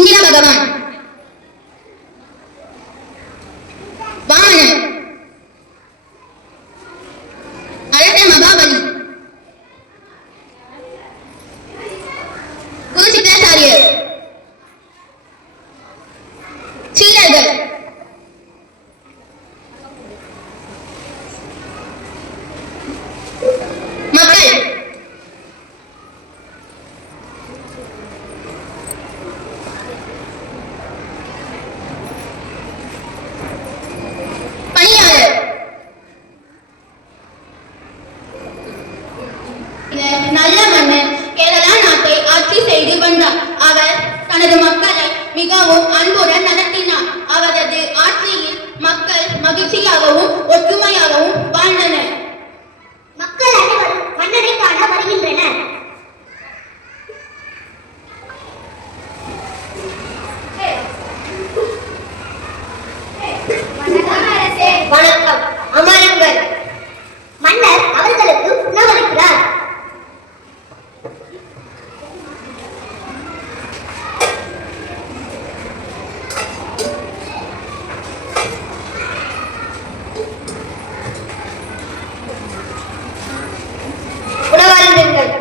இந்திர பகவான், வாமனன், அரச மகாபலி, குரு சித்தாச்சாரியர், சீடர்கள், மக்கள், பணியாளர். நல்ல மன்னன் கேரளா நாட்டை ஆட்சி செய்து வந்தார். அவர் தனது மக்களை மிகவும் அன்புடன் நடத்தினார். அவரது ஆட்சியில் மக்கள் மகிழ்ச்சியாகவும் ஒற்றுமையாகவும் வாழ்ந்தனர். மக்கள் அனைவரும் மன்னனை காண வருகின்றனர். வணக்கம், அமருங்கள். மன்னர் அவர்களுக்கு உணவளிக்கிறார். உணவருந்துங்கள்.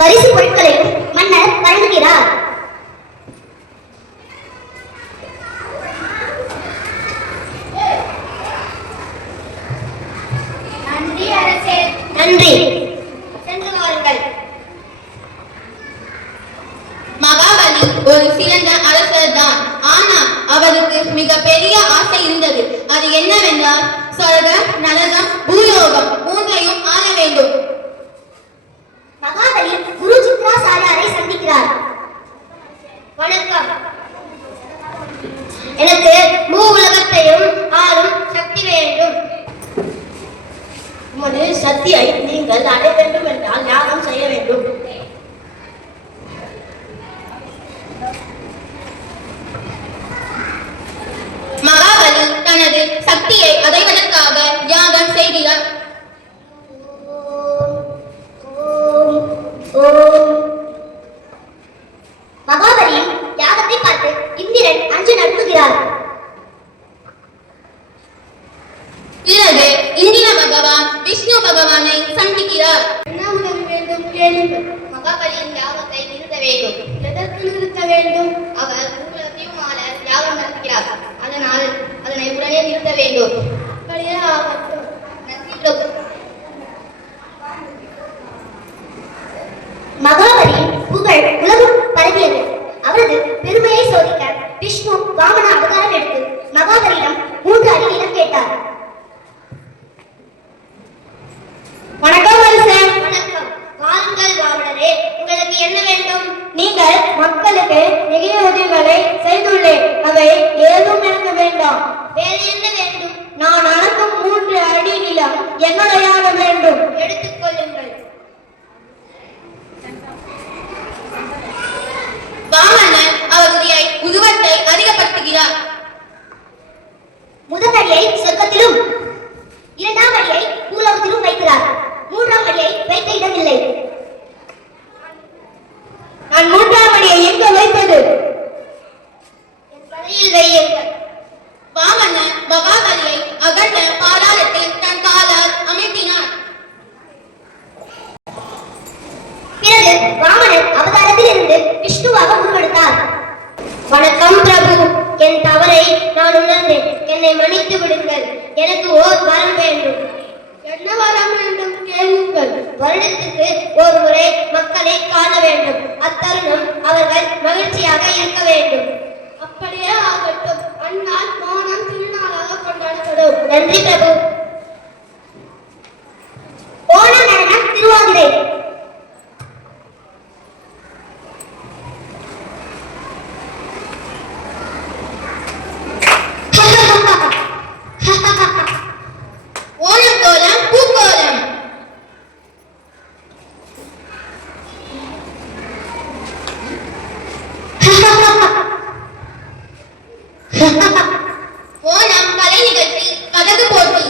பரிசு பொருட்களையும் மன்னர் வழங்குகிறார். நன்றி அரசே. நன்றி. சென்று வாருங்கள். மகாபலி ஒரு சிறந்த அரசர் தான். ஆனால் அவருக்கு மிக பெரிய ஆசை இருந்தது. அது என்னவென்றால் சொர்க்கம், நரகம், பூலோகம் மூன்றையும் ஆள வேண்டும். மகாபலி குரு சித்ராச்சாரியாரை சந்திக்கிறார். வணக்கம். எனக்கு மூ உலகத்தையும் ஆளும் சக்தி வேண்டும். உமது சக்தியை நீங்கள் அடைய வேண்டும் என்றால் யாகம் செய்ய வேண்டும். மகாபலி தனது சக்தியை அடைவதற்காக யாகம் செய்கிறார். மகாபலியின் யாகத்தை பார்த்து இந்திரன் அஞ்சு நடுங்குகிறார். பிறகு இந்திர பகவான் விஷ்ணு பகவானை சந்திக்கிறார். என்ன உதவி வேண்டும் கேளுங்கள். மகாபலியின் யாகத்தை நிறுத்த வேண்டும். எதற்கு நிறுத்த வேண்டும்? அவர் உலகத்தையும் ஆள யாகம் நடத்துகிறார். அதனால் அதனை உடனே நிறுத்த வேண்டும். அப்படியே ஆகட்டும். நன்றி பிரபு. மகாபலியின் புகழ் உலகம் பரவியது. அவரது பெருமையை சோதிக்க விஷ்ணு வாமன அவதாரம் எடுத்து மகாபலியிடம் 3 அடி நிலம் கேட்டார். வணக்கம் அரசே. வணக்கம். வாருங்கள் வாமனரே, உங்களுக்கு என்ன வேண்டும்? நீங்கள் மக்களுக்கு நிறைய உதவிகளை செய்துள்ளேன். அவை ஏதும் எனக்கு வேண்டாம். வேறு என்ன வேண்டும்? நான் அடக்கும் 3 அடி நிலம் என்னுடையாக வேண்டும். எடுத்துக்கொள்ளுங்கள். வாமனன் அவருடைய உருவத்தை அதிகப்படுத்துகிறார். முதல் அடியை சொர்க்கத்திலும் 2ஆம் அடியை பூலோகத்திலும் வைக்கிறார். 3ஆம் அடியை வைக்க இடமில்லை. நான் 3ஆம் அடியை எங்க வைப்பது? என் தலையில் வையுங்கள். வாமனன் மகாபலியை அகண்ட பாதாளத்தில் தன் காலால் அமைத்தினார். பிறகு வாமனன் அவதாரத்தில் இருந்து விஷ்ணுவாக உருவெடுத்தார். வணக்கம் பிரபு. என் தவறை நான் உணர்ந்தேன். என்னை மன்னித்து விடுங்கள். எனக்கு ஓர் வரம் வேண்டும். என்ன வரம் வேண்டும் கேளுங்கள். வருடத்துக்கு ஒரு முறை மக்களை காண வேண்டும். அத்தருணம் அவர்கள் மகிழ்ச்சியாக இருக்க வேண்டும். அப்படியே ஆகட்டும். அந்நாள் மோனம் திருநாளாக கொண்டாடப்படும். நன்றி பிரபு. ஓணம் நடனம் திருவாதிரை. ஓணம் கோலம், பூக்கோலம். ஓணம் கலை நிகழ்ச்சி, கதகு போட்டி.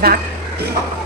back.